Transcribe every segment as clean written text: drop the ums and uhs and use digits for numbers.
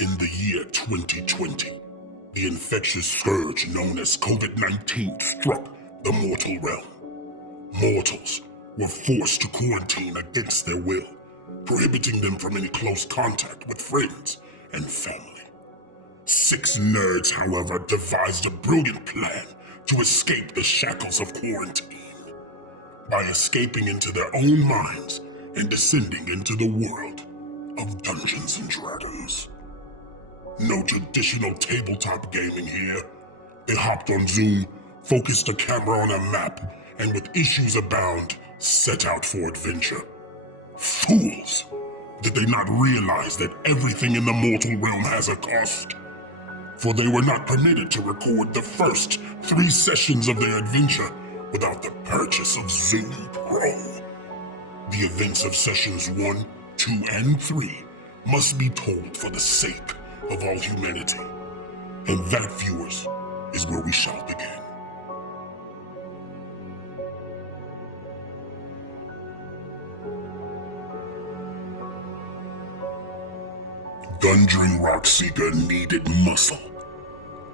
In the year 2020, the infectious scourge known as COVID-19 struck the mortal realm. Mortals were forced to quarantine against their will, prohibiting them from any close contact with friends and family. 6 nerds, however, devised a brilliant plan to escape the shackles of quarantine. By escaping into their own minds and descending into the world of Dungeons and Dragons. No traditional tabletop gaming here. They hopped on Zoom, focused a camera on a map, and with issues abound, set out for adventure. Fools! Did they not realize that everything in the mortal realm has a cost? For they were not permitted to record the first 3 sessions of their adventure without the purchase of Zoom Pro. The events of sessions 1, 2, and 3 must be told for the sake of all humanity. And that, viewers, is where we shall begin. Gundren Rockseeker needed muscle.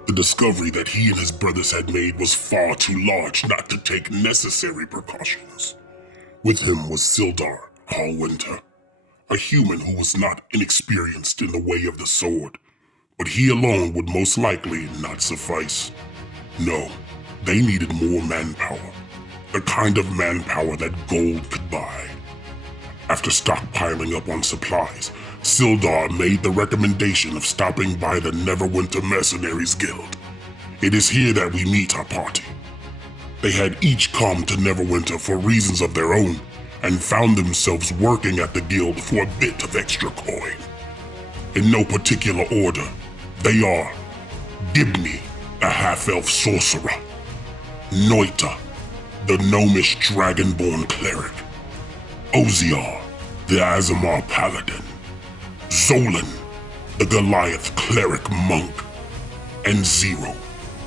The discovery that he and his brothers had made was far too large not to take necessary precautions. With him was Sildar Hallwinter, a human who was not inexperienced in the way of the sword, but he alone would most likely not suffice. No, they needed more manpower, the kind of manpower that gold could buy. After stockpiling up on supplies, Sildar made the recommendation of stopping by the Neverwinter Mercenaries Guild. It is here that we meet our party. They had each come to Neverwinter for reasons of their own, and found themselves working at the guild for a bit of extra coin. In no particular order, they are Gibnea, a half-elf sorcerer; Noita, the gnomish dragonborn cleric; Oziar, the Aasimar paladin; Xolen, the Goliath cleric monk; and Zero,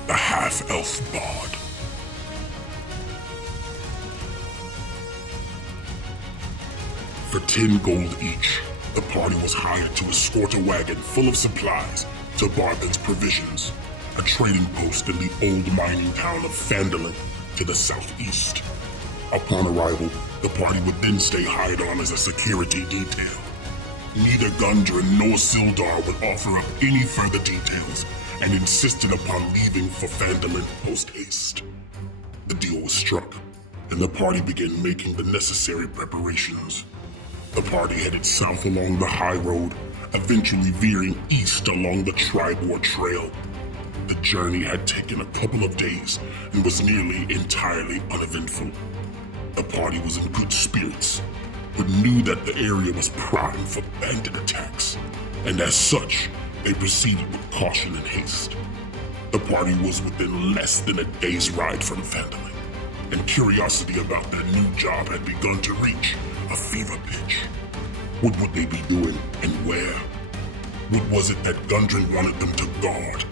the half-elf bard. For 10 gold each, the party was hired to escort a wagon full of supplies to Barben's Provisions, a trading post in the old mining town of Phandalin to the southeast. Upon arrival, the party would then stay hired on as a security detail. Neither Gundren nor Sildar would offer up any further details and insisted upon leaving for Phandalin post-haste. The deal was struck, and the party began making the necessary preparations. The party headed south along the high road, eventually veering east along the Tribord Trail. The journey had taken a couple of days and was nearly entirely uneventful. The party was in good spirits, but knew that the area was prime for bandit attacks, and as such, they proceeded with caution and haste. The party was within less than a day's ride from Phandalin, and curiosity about their new job had begun to reach a fever pitch. What would they be doing, and where? What was it that Gundren wanted them to guard?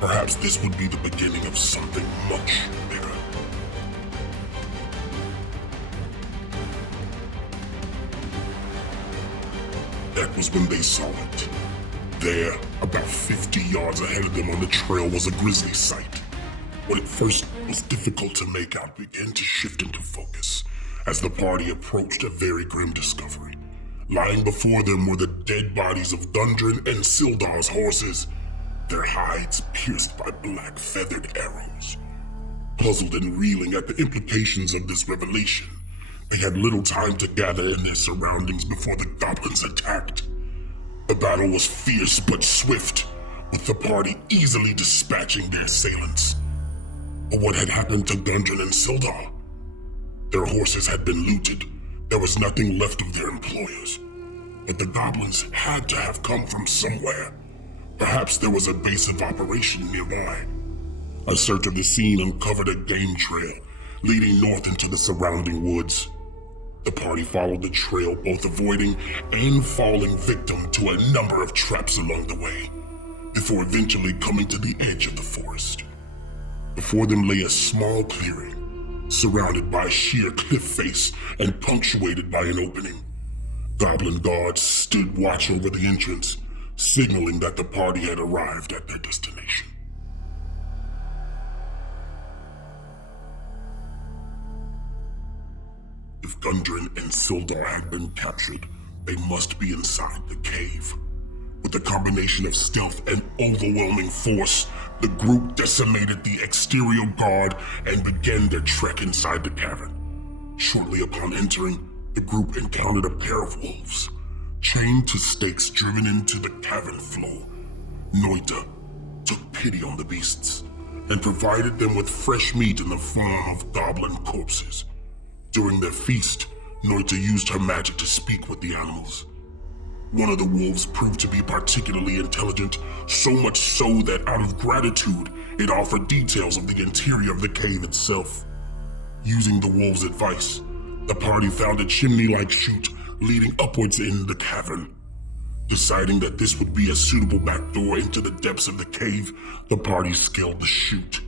Perhaps this would be the beginning of something much bigger. That was when they saw it. There, about 50 yards ahead of them on the trail, was a grisly sight. What at first was difficult to make out began to shift into focus as the party approached a very grim discovery. Lying before them were the dead bodies of Gundren and Sildar's horses, their hides pierced by black feathered arrows. Puzzled and reeling at the implications of this revelation, they had little time to gather in their surroundings before the goblins attacked. The battle was fierce but swift, with the party easily dispatching their assailants. But what had happened to Gundren and Sildar? Their horses had been looted. There was nothing left of their employers. But the goblins had to have come from somewhere. Perhaps there was a base of operation nearby. A search of the scene uncovered a game trail leading north into the surrounding woods. The party followed the trail, both avoiding and falling victim to a number of traps along the way, before eventually coming to the edge of the forest. Before them lay a small clearing, surrounded by a sheer cliff face and punctuated by an opening. Goblin guards stood watch over the entrance, signaling that the party had arrived at their destination. If Gundren and Sildar had been captured, they must be inside the cave. With a combination of stealth and overwhelming force, the group decimated the exterior guard and began their trek inside the cavern. Shortly upon entering, the group encountered a pair of wolves, chained to stakes driven into the cavern floor. Noita took pity on the beasts and provided them with fresh meat in the form of goblin corpses. During their feast, Noita used her magic to speak with the animals. One of the wolves proved to be particularly intelligent, so much so that out of gratitude, it offered details of the interior of the cave itself. Using the wolves' advice, the party found a chimney-like chute leading upwards in the cavern. Deciding that this would be a suitable backdoor into the depths of the cave, the party scaled the chute.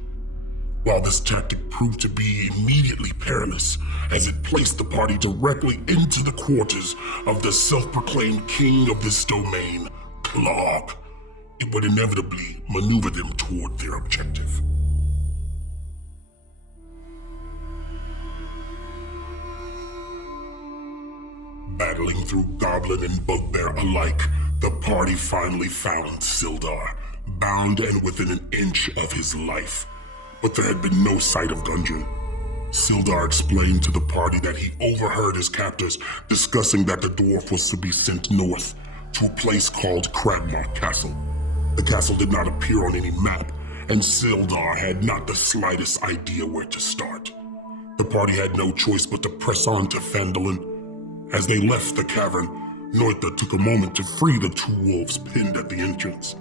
While this tactic proved to be immediately perilous, as it placed the party directly into the quarters of the self-proclaimed king of this domain, Prologue, it would inevitably maneuver them toward their objective. Battling through goblin and bugbear alike, the party finally found Sildar, bound and within an inch of his life. But there had been no sight of Gundren. Sildar explained to the party that he overheard his captors discussing that the dwarf was to be sent north to a place called Cragmaw Castle. The castle did not appear on any map, and Sildar had not the slightest idea where to start. The party had no choice but to press on to Phandalin. As they left the cavern, Noita took a moment to free the two wolves pinned at the entrance.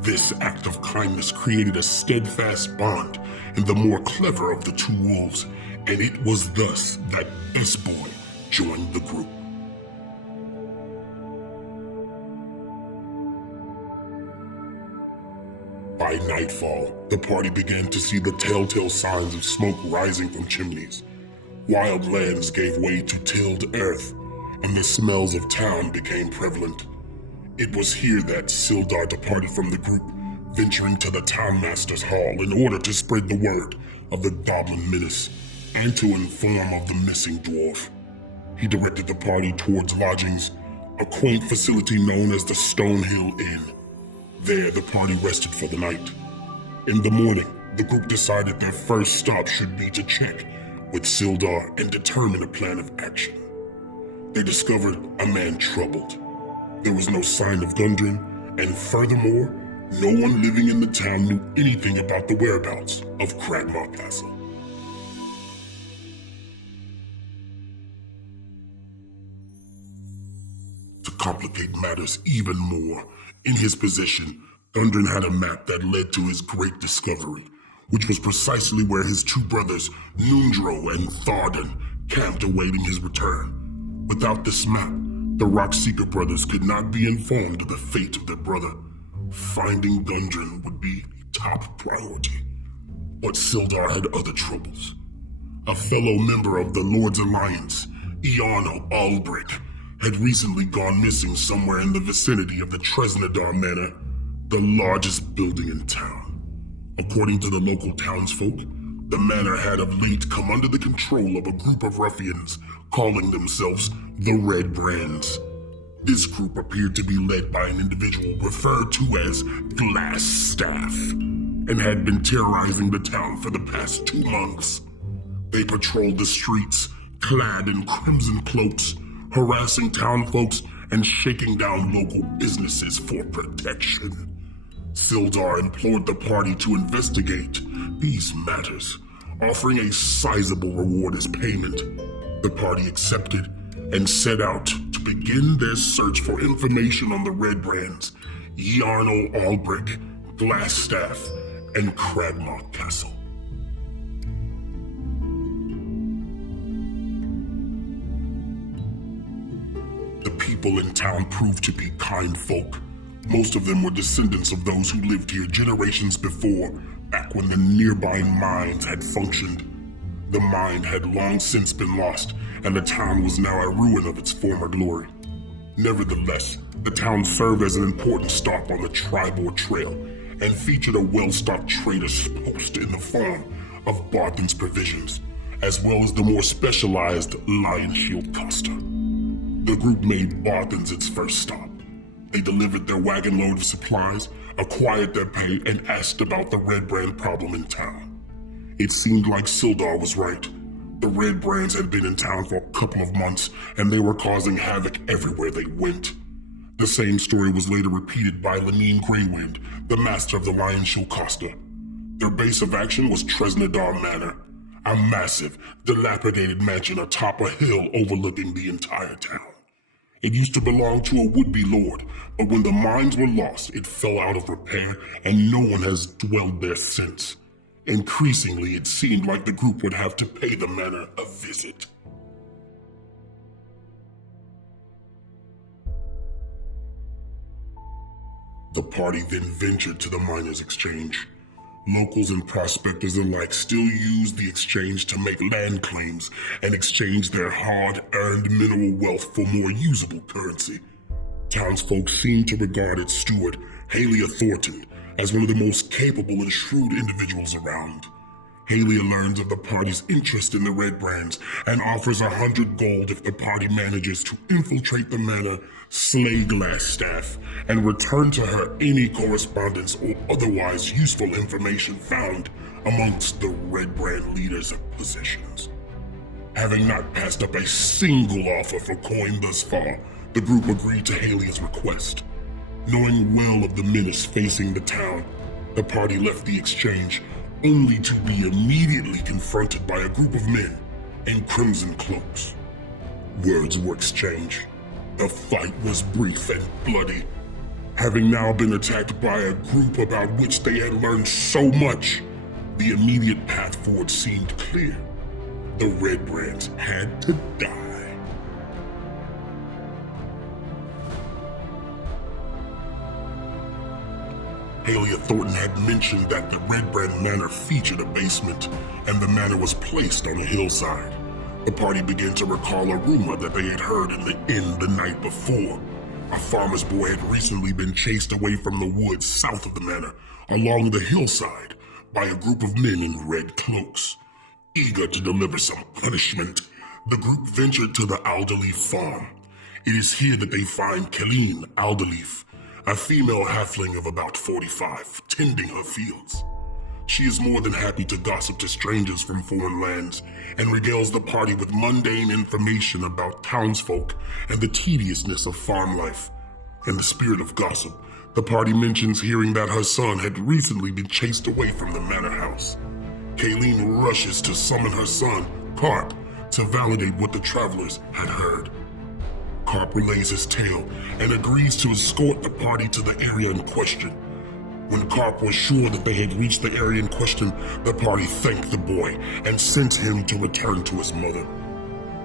This act of kindness created a steadfast bond in the more clever of the two wolves, and it was thus that this boy joined the group. By nightfall, the party began to see the telltale signs of smoke rising from chimneys. Wild lands gave way to tilled earth, and the smells of town became prevalent. It was here that Sildar departed from the group, venturing to the townmaster's hall in order to spread the word of the goblin menace and to inform of the missing dwarf. He directed the party towards lodgings, a quaint facility known as the Stonehill Inn. There, the party rested for the night. In the morning, the group decided their first stop should be to check with Sildar and determine a plan of action. They discovered a man troubled. There was no sign of Gundren, and furthermore, no one living in the town knew anything about the whereabouts of Cragmaw Castle. To complicate matters even more, in his possession, Gundren had a map that led to his great discovery, which was precisely where his two brothers, Nundro and Tharden, camped awaiting his return. Without this map, the Rockseeker brothers could not be informed of the fate of their brother. Finding Gundren would be a top priority. But Sildar had other troubles. A fellow member of the Lord's Alliance, Iarno Albrecht, had recently gone missing somewhere in the vicinity of the Tresnadar Manor, the largest building in town. According to the local townsfolk, the manor had of late come under the control of a group of ruffians calling themselves the Red Brands. This group appeared to be led by an individual referred to as Glass Staff, and had been terrorizing the town for the past 2 months. They patrolled the streets, clad in crimson cloaks, harassing townfolks and shaking down local businesses for protection. Sildar implored the party to investigate these matters, offering a sizable reward as payment. The party accepted and set out to begin their search for information on the Red Brands, Iarno Albrecht, Glassstaff, and Cragmaw Castle. The people in town proved to be kind folk. Most of them were descendants of those who lived here generations before, back when the nearby mines had functioned. The mine had long since been lost, and the town was now a ruin of its former glory. Nevertheless, The town served as an important stop on the Tribord Trail and featured a well-stocked trader's post in the form of Barthen's provisions, as well as the more specialized Lion Shield Costa. The group made Barthen's its first stop. They delivered their wagon load of supplies, acquired their pay, and asked about the Red Brand problem in town. It seemed like Sildar was right. The Red Brands had been in town for a couple of months, and they were causing havoc everywhere they went. The same story was later repeated by Lenine Greywind, the master of the Lion Shield Costa. Their base of action was Tresnadar Manor, a massive, dilapidated mansion atop a hill overlooking the entire town. It used to belong to a would-be lord, but when the mines were lost, it fell out of repair, and no one has dwelled there since. Increasingly, it seemed like the group would have to pay the manor a visit. The party then ventured to the miners' exchange. Locals and prospectors alike still used the exchange to make land claims and exchange their hard-earned mineral wealth for more usable currency. Townsfolk seemed to regard its steward, Halia Thornton, as one of the most capable and shrewd individuals around. Halia learns of the party's interest in the Red Brands and offers 100 gold if the party manages to infiltrate the manor, slay Glassstaff, and return to her any correspondence or otherwise useful information found amongst the Red Brand leaders' possessions. Having not passed up a single offer for coin thus far, the group agreed to Halia's request. Knowing well of the menace facing the town, the party left the exchange only to be immediately confronted by a group of men in crimson cloaks. Words were exchanged. The fight was brief and bloody. Having now been attacked by a group about which they had learned so much, the immediate path forward seemed clear. The Red Brands had to die. Halia Thornton had mentioned that the Red Brand Manor featured a basement, and the manor was placed on a hillside. The party began to recall a rumor that they had heard in the inn the night before. A farmer's boy had recently been chased away from the woods south of the manor, along the hillside, by a group of men in red cloaks. Eager to deliver some punishment, the group ventured to the Alderleaf farm. It is here that they find Colleen Alderleaf, a female halfling of about 45, tending her fields. She is more than happy to gossip to strangers from foreign lands and regales the party with mundane information about townsfolk and the tediousness of farm life. In the spirit of gossip, the party mentions hearing that her son had recently been chased away from the manor house. Kayleen rushes to summon her son, Carp, to validate what the travelers had heard. Carp relays his tale and agrees to escort the party to the area in question. When Carp was sure that they had reached the area in question, the party thanked the boy and sent him to return to his mother.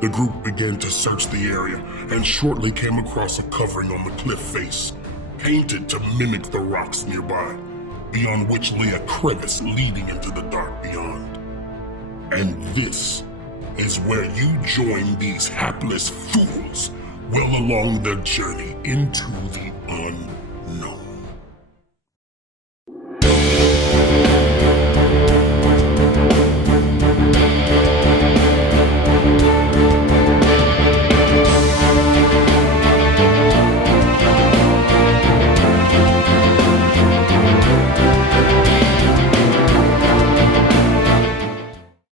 The group began to search the area and shortly came across a covering on the cliff face, painted to mimic the rocks nearby, beyond which lay a crevice leading into the dark beyond. And this is where you join these hapless fools well along their journey into the unknown.